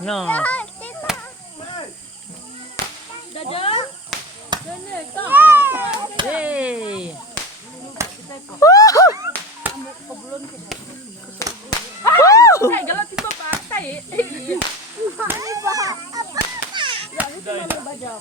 No. Dadan. Dene ka. Hey. Ay, galat tiba pa tay. Ano ba? Ya, ito man ba daw?